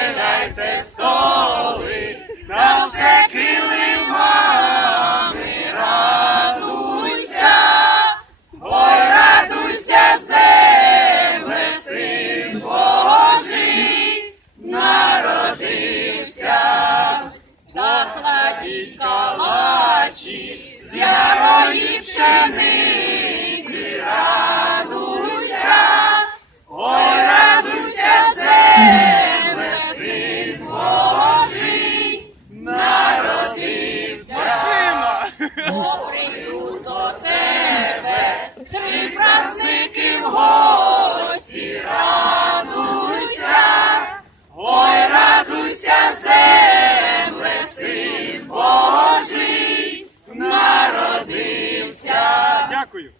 Передайте столи на все крили мами, радуйся, ой, радуйся, земле, син Божий, народився, накладіть калачі. Три праздники в гості радуйся, ой, радуйся, земле, син Божий, народився. Дякую.